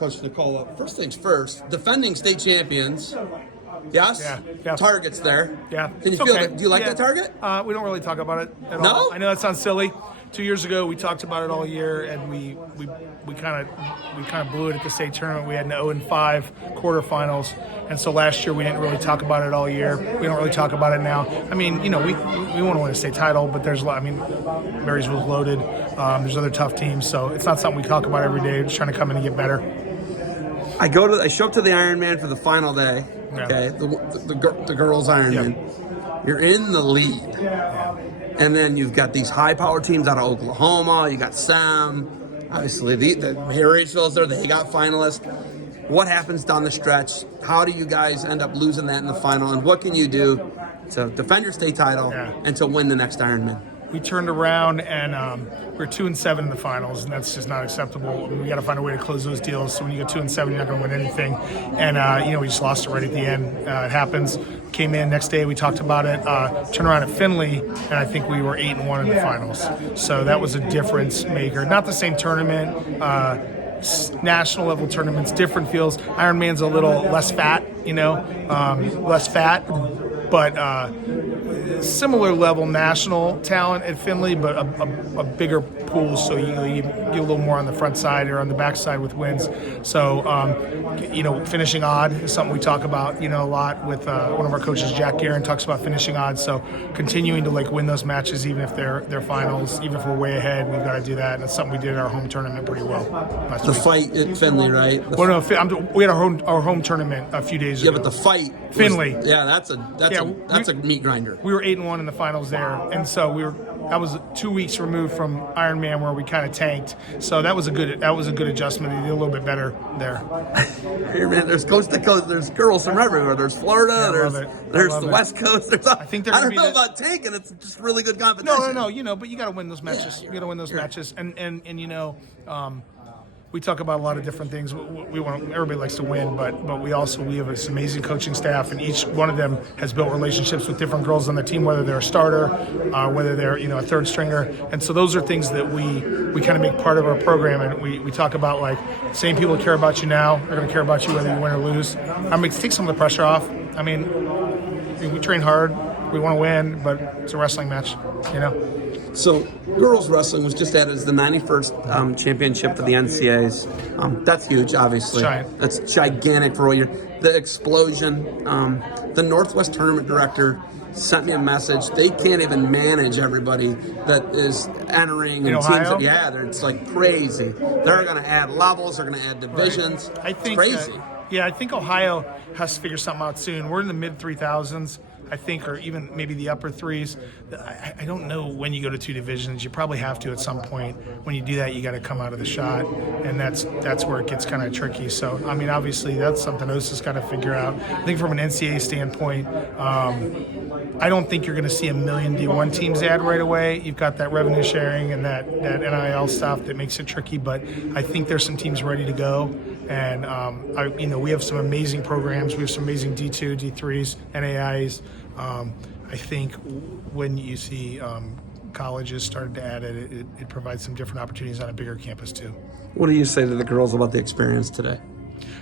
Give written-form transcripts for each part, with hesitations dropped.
Coach Nicola. First things first, defending state champions. Yes? Yeah. Target's there. Yeah. Can you It's feel okay. that? Do you like that target? We don't really talk about it at No? all. I know that sounds silly. 2 years ago, we talked about it all year, and we kind of blew it at the state tournament. We had an 0-5 quarterfinals, and so last year we didn't really talk about it all year. We don't really talk about it now. I mean, we want to win a state title, but there's a lot. I mean, Marysville's loaded. There's other tough teams, so it's not something we talk about every day. We're just trying to come in and get better. I show up to the Ironman for the final day. Yeah. Okay, the girls Ironman. Yep. You're in the lead. Yeah. And then you've got these high-powered teams out of Oklahoma. You got Sam. Obviously, the Marysville's there. They got finalists. What happens down the stretch? How do you guys end up losing that in the final? And what can you do to defend your state title and to win the next Ironman? We turned around and we're 2-7 in the finals, and that's just not acceptable. I mean, we got to find a way to close those deals. So when you go 2-7, you're not going to win anything. And we just lost it right at the end. It happens. Came in next day. We talked about it. Turned around at Findlay, and I think we were 8-1 in the finals. So that was a difference maker. Not the same tournament. National level tournaments, different feels. Ironman's a little less fat, but similar level national talent at Findlay, but a bigger pool, so you get a little more on the front side or on the back side with wins. So, finishing odd is something we talk about, a lot with one of our coaches, Jack Guerin, talks about finishing odd. So continuing to win those matches, even if they're finals, even if we're way ahead, we've got to do that. And it's something we did at our home tournament pretty well last week. Fight at Findlay, right? We had our home tournament a few days ago. Yeah, but the fight, Findlay. That's a meat grinder. We were 8-1 in the finals there, and so that was 2 weeks removed from Ironman where we kind of tanked. So that was a good adjustment. He did a little bit better there. Here, man, there's coast to coast. There's girls from everywhere. There's Florida. There's the West Coast. I don't know about tanking. It's just really good competition. No. But you got to win those matches. You got to win those matches, and we talk about a lot of different things. Everybody likes to win, but we have this amazing coaching staff, and each one of them has built relationships with different girls on the team, whether they're a starter, whether they're a third stringer, and so those are things that we kind of make part of our program, and we talk about same people that care about you now are going to care about you whether you win or lose. I mean, take some of the pressure off. I mean, we train hard, we want to win, but it's a wrestling match, So, girls wrestling was just added as the 91st championship for the NCAAs. That's huge, obviously. That's gigantic for all year. The explosion. The Northwest tournament director sent me a message. They can't even manage everybody that is entering. In Ohio? It's crazy. They're going to add levels. They're going to add divisions. Right. It's crazy. I think Ohio has to figure something out soon. We're in the mid 3,000s. I think, or even maybe the upper threes. I don't know when you go to two divisions. You probably have to at some point. When you do that, you got to come out of the shot, and that's where it gets kind of tricky. So, I mean, obviously, that's something OSA's got to figure out. I think from an NCAA standpoint, I don't think you're going to see a million D1 teams add right away. You've got that revenue sharing and that NIL stuff that makes it tricky, but I think there's some teams ready to go. And, we have some amazing programs. We have some amazing D2, D3s, NAIs. I think when you see colleges started to add it, it provides some different opportunities on a bigger campus too. What do you say to the girls about the experience today?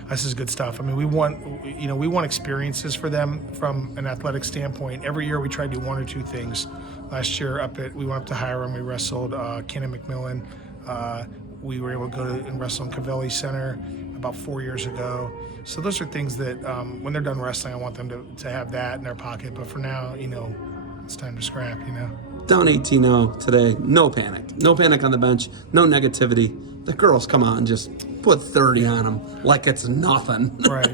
This is good stuff. I mean, we want experiences for them from an athletic standpoint. Every year we try to do one or two things. Last year we went up to Hiram. We wrestled Ken McMillan. We were able to go and wrestle in Cavelli Center about 4 years ago. So those are things that when they're done wrestling, I want them to have that in their pocket. But for now, it's time to scrap, Down 18-0 today, no panic. No panic on the bench, no negativity. The girls come out and just put 30 on them like it's nothing. Right.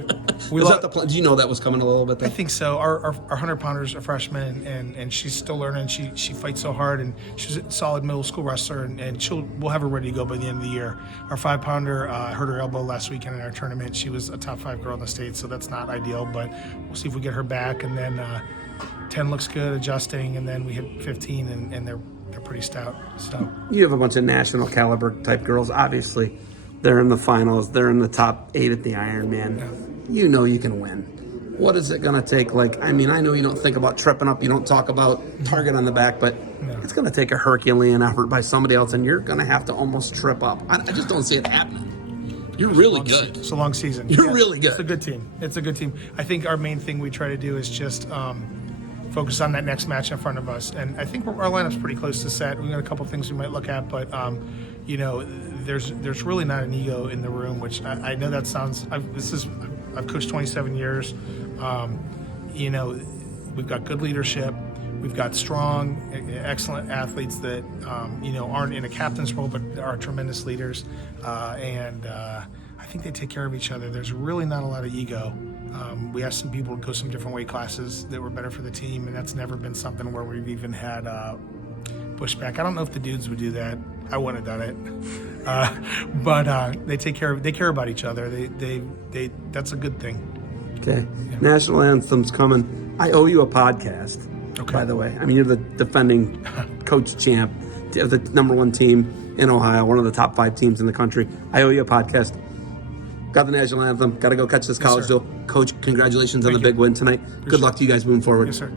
Was that the plan? Do you know that was coming a little bit there? I think so. Our 100-pounder's a freshman, and she's still learning. She fights so hard, and she's a solid middle school wrestler, and we'll have her ready to go by the end of the year. Our 5-pounder hurt her elbow last weekend in our tournament. She was a top 5 girl in the state, so that's not ideal, but we'll see if we get her back. And then 10 looks good, adjusting, and then we hit 15, and they're pretty stout. So you have a bunch of national caliber type girls. Obviously, they're in the finals. They're in the top 8 at the Ironman. Yeah. You know you can win. What is it going to take? I know you don't think about tripping up. You don't talk about target on the back, but it's going to take a Herculean effort by somebody else, and you're going to have to almost trip up. I just don't see it happening. You're really good. It's a long season. You're really good. It's a good team. It's a good team. I think our main thing we try to do is just focus on that next match in front of us. And I think our lineup's pretty close to set. We've got a couple things we might look at, but there's really not an ego in the room, which I know that sounds. I've coached 27 years. We've got good leadership. We've got strong, excellent athletes that aren't in a captain's role but are tremendous leaders, and I think they take care of each other. There's really not a lot of ego. We asked some people to go some different weight classes that were better for the team, and that's never been something where we've even had pushback. I don't know if the dudes would do that. I wouldn't have done it, but they care about each other. They that's a good thing. Okay, yeah. National anthem's coming. I owe you a podcast. Okay. By the way, I mean, you're the defending coach champ of the #1 team in Ohio, one of the top 5 teams in the country. I owe you a podcast. Got the national anthem. Got to go catch this college deal. Coach, congratulations on the big win tonight. Good luck to you guys moving forward. Yes, sir.